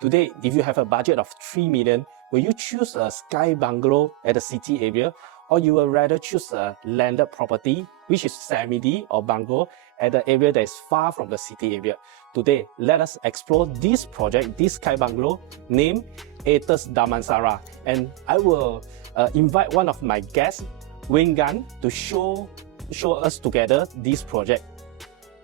Today, if you have a budget of 3 million, will you choose a sky bungalow at the city area, or you will rather choose a landed property, which is semi-D or bungalow, at the area that is far from the city area? Today, let us explore this project, this sky bungalow, named Aetas Damansara. And I will invite one of my guests, Winson, to show us together this project.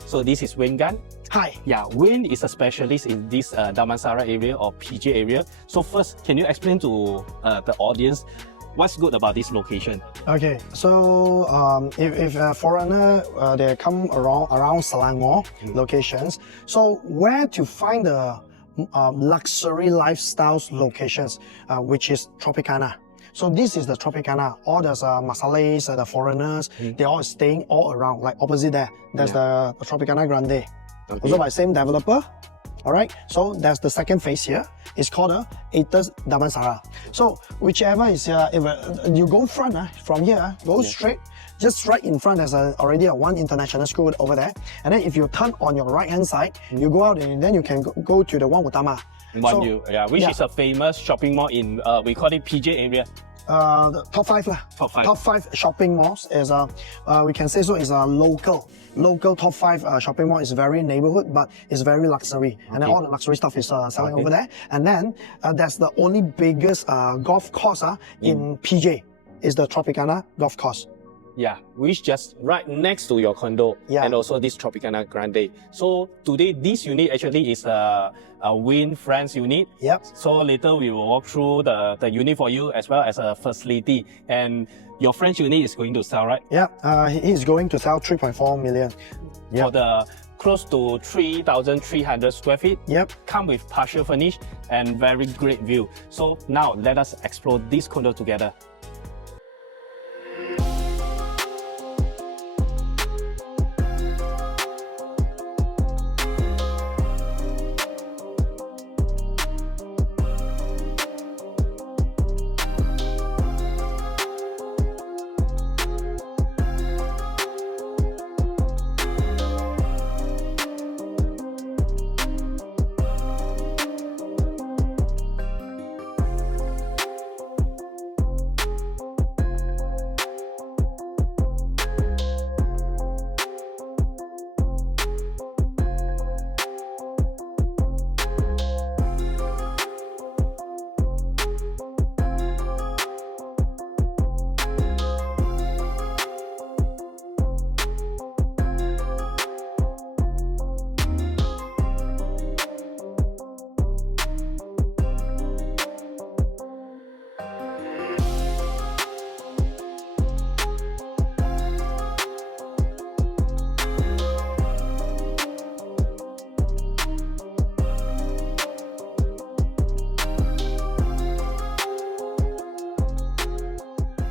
So this is Winson. Hi. Yeah, Win is a specialist in this Damansara area or PJ area. So first, can you explain to the audience what's good about this location? Okay, so if a foreigner they come around Selangor locations, so where to find the luxury lifestyles locations, which is Tropicana. So this is the Tropicana. All the Malaysians, the foreigners, they're all staying all around, like opposite there. There's the Tropicana Grande. Okay. Also by same developer. Alright, so that's the second phase here. It's called Aetas Damansara. So whichever is here, if you go front from here, go straight, just right in front, there's already one international school over there. And then if you turn on your right hand side, you go out and then you can go to the One Utama. Which is a famous shopping mall in, we call it PJ area. The top 5 lah. Top 5 shopping malls is we can say so is a local top 5 shopping mall. Is very neighborhood, but it's very luxury, and then all the luxury stuff is selling over there. And then that's the only biggest golf course in PJ is the Tropicana golf course. Yeah, which just right next to your condo, and also this Tropicana Grande. So today this unit actually is a Win France unit. Yep. So later we will walk through the unit for you as well as a facility. And your French unit is going to sell, right? Yeah, he is going to sell 3.4 million. Yep. For the close to 3,300 square feet. Yep. Come with partial furnish and very great view. So now let us explore this condo together.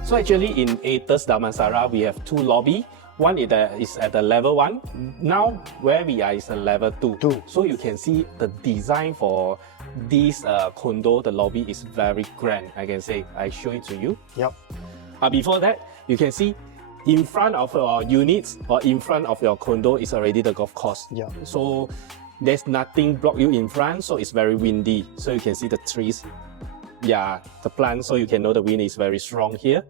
So actually in Aetas Damansara, we have 2 lobbies. One is at the level 1. Now where we are is the level 2. So you can see the design for this condo, the lobby is very grand, I can say. I show it to you. Yep. Before that, you can see in front of your units or in front of your condo is already the golf course. Yeah. So there's nothing block you in front, so it's very windy. So you can see the trees. Yeah, the plants, so you can know the wind is very strong here.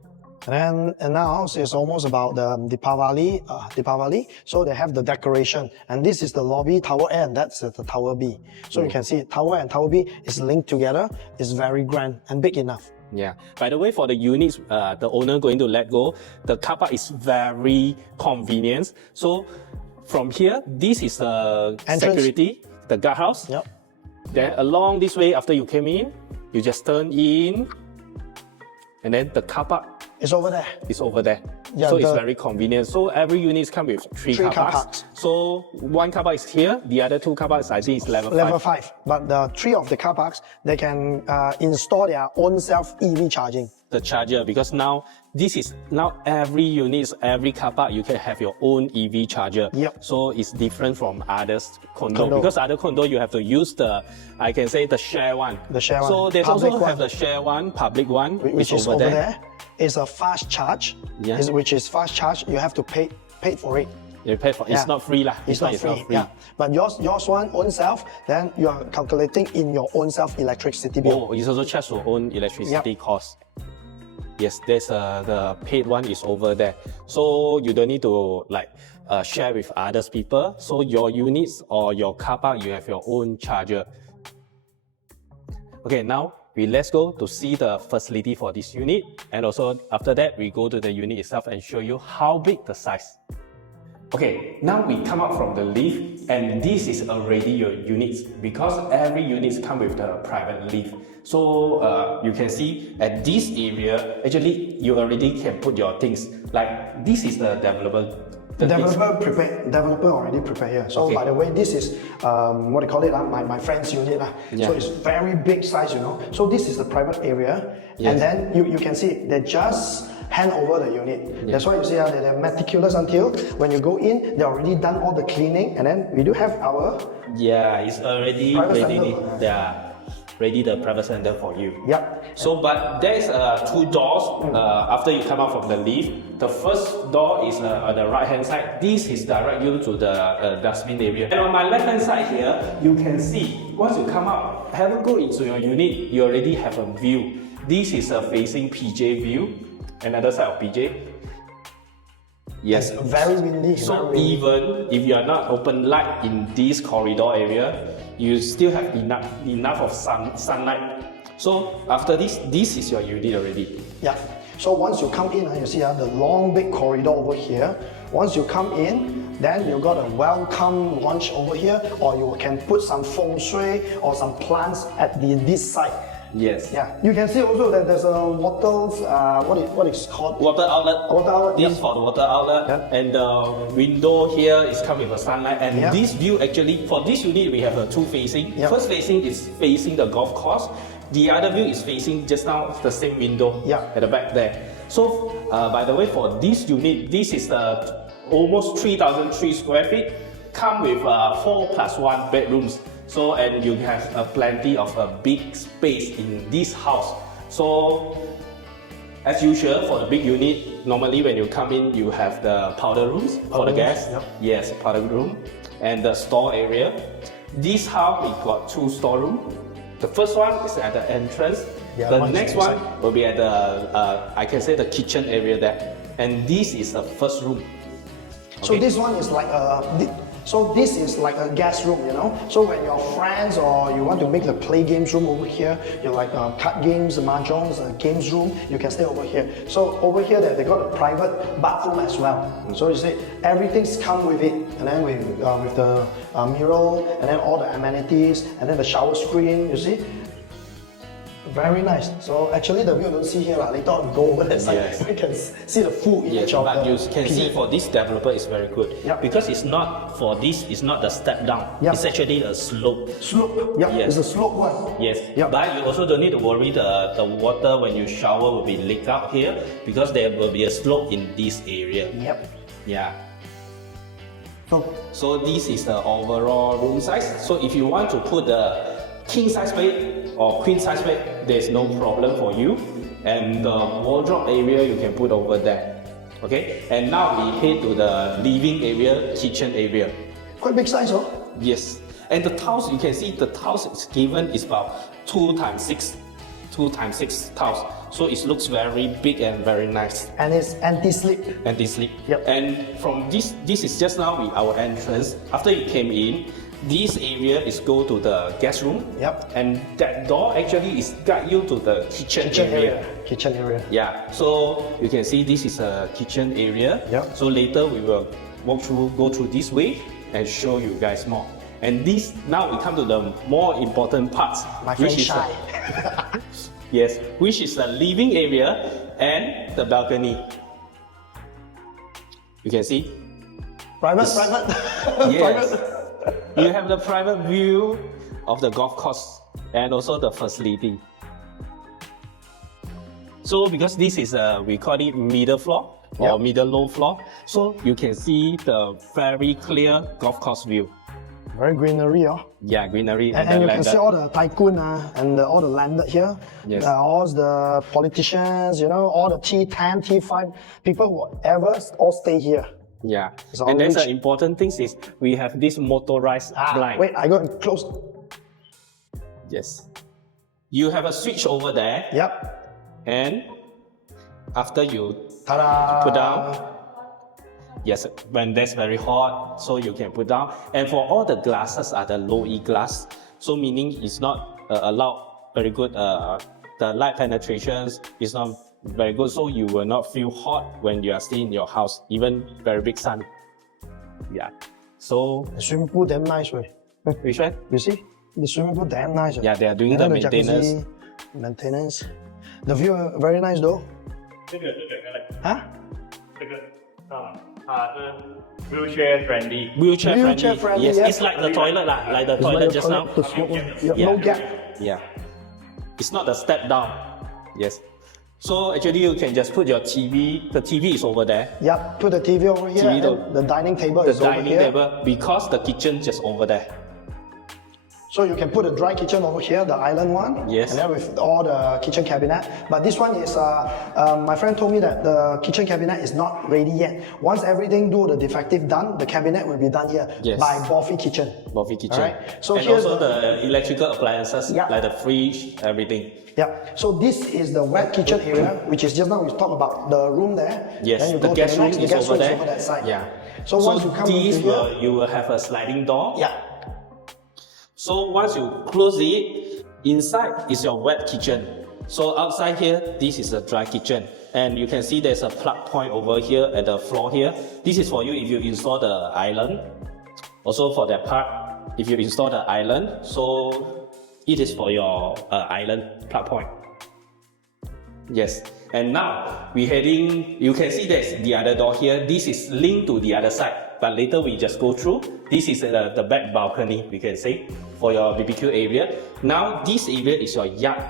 And now it's almost about the Deepavali. So they have the decoration, and this is the lobby, tower A, and that's the tower B. So you can see tower and tower B is linked together. It's very grand and big enough. Yeah. By the way, for the units, the owner going to let go, the car park is very convenient. So from here, this is the security, the guardhouse. Yep. Then along this way, after you came in, you just turn in, and then the car park is over there. It's over there. Yeah, so it's very convenient. So every unit comes with 3 car parks. So one car park is here, the other 2 car parks I think is level 5. Level 5. But the 3 of the car parks, they can install their own self EV charging. The charger, because now every unit, every car park, you can have your own EV charger. Yep. So it's different from others condo. Because other condo you have to use the, I can say the share one. The share one. So they also have the share one, public one, which is over there. It's a fast charge, which is fast charge. You have to pay for it. You pay for, it's not free lah. It's not free. Yeah. But yours one own self, then you are calculating in your own self electricity bill. Oh, it's also charged your own electricity cost. Yes, there's the paid one is over there. So you don't need to like share with others people. So your units or your car park, you have your own charger. Okay, now let's go to see the facility for this unit. And also after that, we go to the unit itself and show you how big the size. Okay, now we come out from the lift and this is already your units because every unit come with the private lift. So you can see at this area, actually you already can put your things. Like this is the developer. The developer already prepared here. So by the way, this is what I call it, my friend's unit. So it's very big size, you know. So this is the private area. And then you can see they just hand over the unit. That's why you see they're meticulous until when you go in, they're already done all the cleaning. And then we do have our it's already ready. Ready the private center for you. Yep. So, but there's two doors after you come out from the lift. The first door is on the right hand side. This is direct you to the dustbin area. And on my left hand side here, you can see once you come out, haven't go into your unit, you already have a view. This is a facing PJ view. Another side of PJ. Yes. It's very windy. So even if you are not open light in this corridor area, you still have enough of sunlight. So after this is your unit already. Yeah. So once you come in, you see the long big corridor over here. Once you come in, then you got a welcome lounge over here, or you can put some feng shui or some plants at this side. Yes. Yeah. You can see also that there's a water, what is called? Water outlet. Water outlet. This is for the water outlet. And the window here is coming with sunlight. And this view actually, for this unit, we have a two facing. First facing is facing the golf course. The other view is facing just now the same window at the back there. So, by the way, for this unit, this is almost 3,003 square feet. Come with 4+1 bedrooms. So, and you have plenty of big space in this house. So, as usual, for the big unit, normally when you come in, you have the powder rooms for the guests. Yes, powder room. And the store area. This house, we got two storerooms. The first one is at the entrance. The next one will be at the, I can say the kitchen area there. And this is the first room. So this one is like this is like a guest room, you know. So when your friends or you want to make the play games room over here, you like card games, mahjongs, games room, you can stay over here. So over here they got a private bathroom as well. So you see everything's come with it, and then with the mirror, and then all the amenities, and then the shower screen. You see. Very nice. So actually the view you don't see here, later on go over that side, we can see the full image of but the you can see for this developer is very good. Because it's not, for this, it's not the step down. It's actually a slope. Slope, it's a slope one. Yes, but you also don't need to worry the water when you shower will be leaked out here because there will be a slope in this area. Yeah. So this is the overall room size. So if you want to put the king size bed or queen size bed, there's no problem for you. And the wardrobe area you can put over there. Okay, and now we head to the living area, kitchen area. Quite big size, huh? Yes, and the tiles, you can see the tiles is given is about 2x6 tiles. So it looks very big and very nice. And it's anti-slip. Anti-slip. And from this is just now our entrance. After you came in, this area is go to the guest room. And that door actually is guide you to the kitchen area. Kitchen area. Yeah. So you can see this is a kitchen area. So later we will go through this way and show you guys more. And this, now we come to the more important parts. Which is yes, which is the living area and the balcony. You can see. Private. Yes. You have the private view of the golf course and also the facility. So because this is we call it middle floor or middle low floor, so you can see the very clear golf course view. Very greenery, Yeah, greenery. And you can see all the tycoon and all the landed here. All the politicians, you know, all the T10, T5 people, whatever, all stay here. Yeah. It's And that's orange. the important thing is we have this motorized blind. Wait, I got close. Yes. You have a switch over there, Yep. and after you Ta-da! put down, yes, when that's very hot, so you can put down. And for all the glasses are the low E glass, so meaning it's not allowed very good. The light penetrations is not very good, so you will not feel hot when you are staying in your house, even very big sun. Yeah. So The swimming pool damn nice, way. which one? You see? The swimming pool damn nice. Yeah, they are doing And the then maintenance. jacuzzi, maintenance. The view very nice though. 这个อะไร Huh? 这个是 wheelchair friendly Wheelchair Wheelchair friendly. friendly, Yes, yeah. it's like the toilet lah, like the It's toilet like just now. the smoke one. Yep, Yeah. no gap. Yeah. It's not the step down. Yes. So actually you can just put your TV. The TV is over there. Yep, put the TV over here. TV and the dining table The is over dining here. table, because the kitchen just over there. So you can put a dry kitchen over here, the island one. Yes. And then with all the kitchen cabinet. But this one is, my friend told me that the kitchen cabinet is not ready yet. Once everything do the defective done, the cabinet will be done here Yes. by Boffy Kitchen. Buffet kitchen. Alright, so and here's also the electrical appliances, Yeah. like the fridge, everything. Yeah. So this is the wet kitchen area, which is just now we talked about the room there. Yes, Then you the go guest to the room next, is the guest over room is there. over that side. Yeah. So once you come these into here, will, you will have a sliding door. yeah. So once you close it, inside is your wet kitchen. So outside here, this is a dry kitchen. And you can see there's a plug point over here at the floor here. This is for you if you install the island. Also for that part, if you install the island, so it is for your island plug point. Yes. And now we heading, you can see there's the other door here. This is linked to the other side, but later we just go through. This is the back balcony, we can say, for your BBQ area. Now this area is your yard.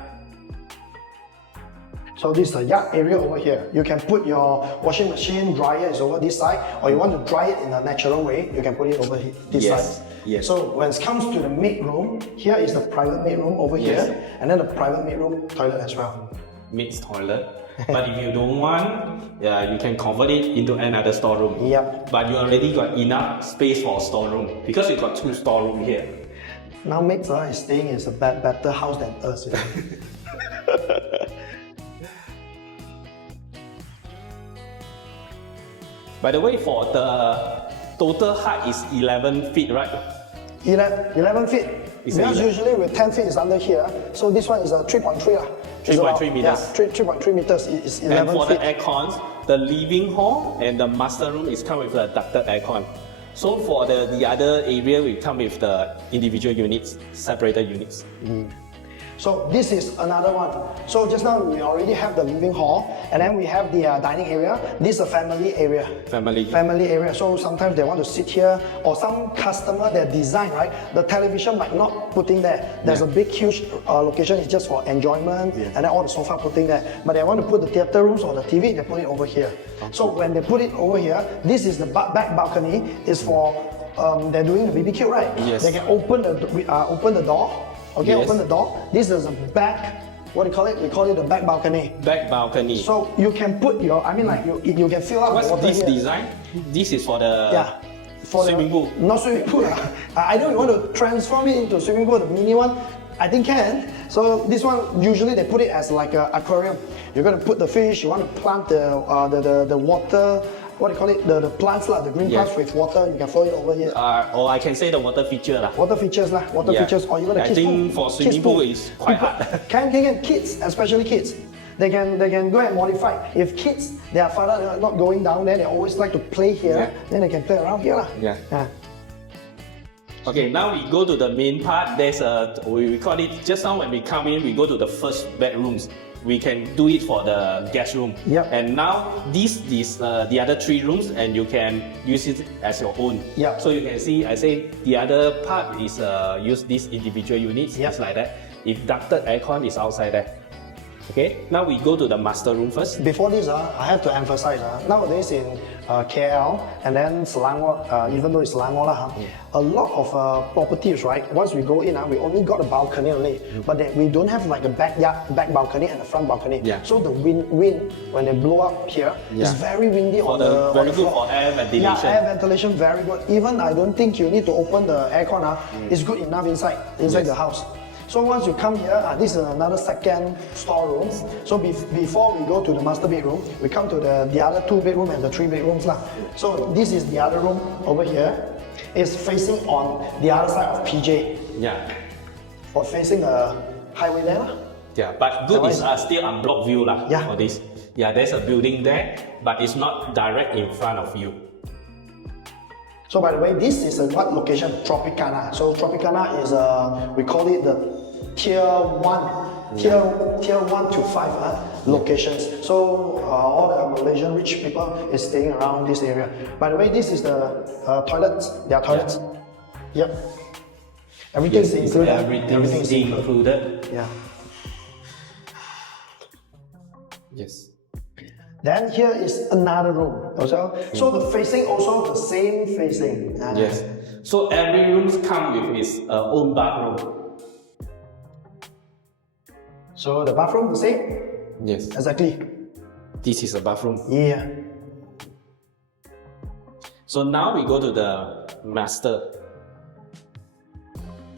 So this is the yard area over here. You can put your washing machine, dryer is over this side, or you want to dry it in a natural way, you can put it over this Yes, side. yes. So when it comes to the maid room, here is the private maid room over Yes. here, and then the private maid room toilet as well. Maid's toilet. But if you don't want, you can convert it into another storeroom. Yep. But you already got enough space for a storeroom because you got 2 storeroom here. Now maids are staying in a better house than us. You know? By the way, for the total height is 11 feet, right? 11 feet. It's Because 11. usually with 10 feet is under here. So this one is a 3.3 lah. It's 3.3 meters. Yeah, 3.3 meters is 11 And for feet. the aircons, the living hall and the master room is come with a ducted aircon. So for the other area, we come with the individual units, separated units. So this is another one. So just now we already have the living hall, and then we have the dining area. This is a family area. Family area. So sometimes they want to sit here, or some customer, their design, right? The television might not putting there. There's a big, huge location. It's just for enjoyment, and then all the sofa putting there. But they want to put the theater rooms or the TV, they put it over here. So when they put it over here, this is the back balcony. Is for they're doing the BBQ, right? Yes. They can open the door. Okay, Yes. open the door. This is a back, what do you call it? We call it the back balcony. Back balcony. So you can put your, I mean like you can fill up What's the water this here. design? This is for the Yeah. For swimming pool. Not swimming pool. I know you want to transform it into swimming pool, the mini one. I think can. So this one, usually they put it as like an aquarium. You're going to put the fish, you want to plant the water, what do you call it? The plants lah, the green Yes. plants with water, you can throw it over here. or I can say the water feature lah. Water features lah, water Yeah. features, or even the I kids think pool. for swimming Kids pool is quite hard. Can kids, especially kids. They can go and modify. If kids, their father they are not going down there, they always like to play here, Yeah. then they can play around here lah. Yeah. Yeah. Okay, now we go to the main part. There's we call it, just now when we come in, we go to the first bedrooms. We can do it for the guest room. Yep. And now this is the other 3 rooms, and you can use it as your own. Yep. So you can see, I say the other part is use these individual units. Yep. It's like that. If ducted aircon is outside there. Okay, now we go to the master room first. Before this, I have to emphasize, nowadays in KL and then Selangor, even though it's Selangor, a lot of properties, right? Once we go in, we only got a balcony only, but then we don't have like a back balcony and a front balcony. Yeah. So the wind when they blow up here, it's very windy For on the very on the good floor. for air ventilation. Yeah, air ventilation very good. Even I don't think you need to open the aircon. It's good enough inside the house. So once you come here, this is another second storeroom. So before we go to the master bedroom, we come to the other 2 bedroom and the 3 bedrooms. So this is the other room over here. It's facing on the other side of PJ. Yeah. Or facing the highway there. Yeah, but good is still unblocked view for this. Yeah, there's a building there, but it's not direct in front of you. So by the way, this is what location? Tropicana. So Tropicana is we call it the tier 1 to 5 locations. So all the Malaysian rich people is staying around this area. By the way, this is the toilets. There are toilets. Yep. Everything's included. Everything's included. Yeah. Yes. Then here is another room also. So the facing also the same facing. Yes. So every room comes with its own bathroom. So the bathroom the same? Yes. Exactly. This is a bathroom. Yeah. So now we go to the master.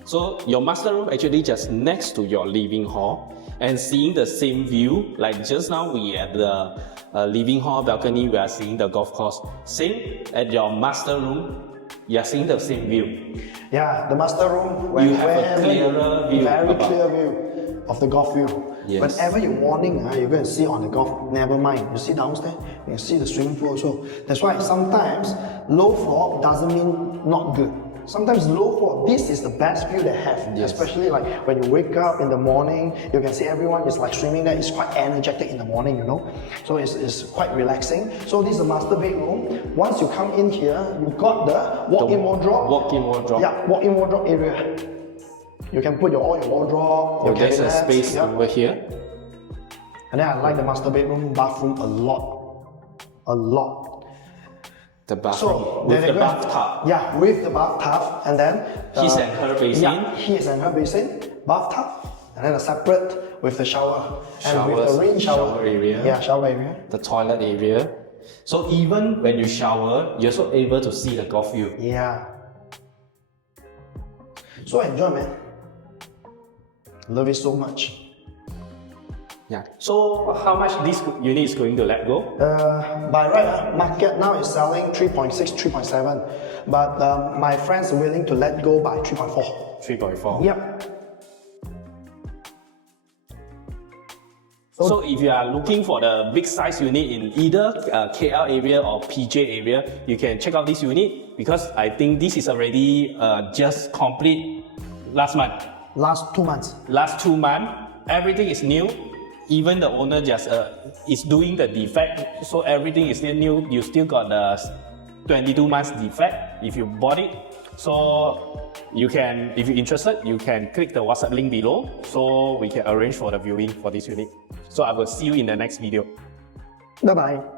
So your master room actually just next to your living hall and seeing the same view. Like just now we at the living hall balcony, we are seeing the golf course. Same at your master room, you are seeing the same view. Yeah, the master room, you have a clearer view. Very clear view of the golf view. Yes. Whenever you're morning, you're going to see on the golf, never mind. You see downstairs, you can see the swimming pool also. That's why sometimes low floor doesn't mean not good. Sometimes low floor, this is the best view they have. Yes. Especially like when you wake up in the morning, you can see everyone is like swimming there. It's quite energetic in the morning, you know. So it's quite relaxing. So this is the master bedroom. Once you come in here, you got the walk-in wardrobe. Walk-in wardrobe. Yeah, walk-in wardrobe area. You can put all your wardrobe, your There's a cabinets, space over here. And then I like the master bedroom, bathroom a lot. The bathroom So with then the bathtub. Yeah, with the bathtub, and then His and her basin. Yeah, his and her basin, bathtub, and then a separate with the shower and with the rain shower area. Yeah, shower area. The toilet area. So even when you shower, you're also able to see the golf view. Yeah. So enjoy, man. Love it so much. Yeah. So how much this unit is going to let go? By right, market now is selling 3.6, 3.7, but my friends are willing to let go by 3.4. 3.4. Yep. So if you are looking for the big size unit in either KL area or PJ area, you can check out this unit because I think this is already just complete last month. Last 2 months. Last 2 months, everything is new. Even the owner just is doing the defect, so everything is still new. You still got the 22 months defect if you bought it. So you can, if you're interested, you can click the WhatsApp link below so we can arrange for the viewing for this unit. So I will see you in the next video. Bye bye.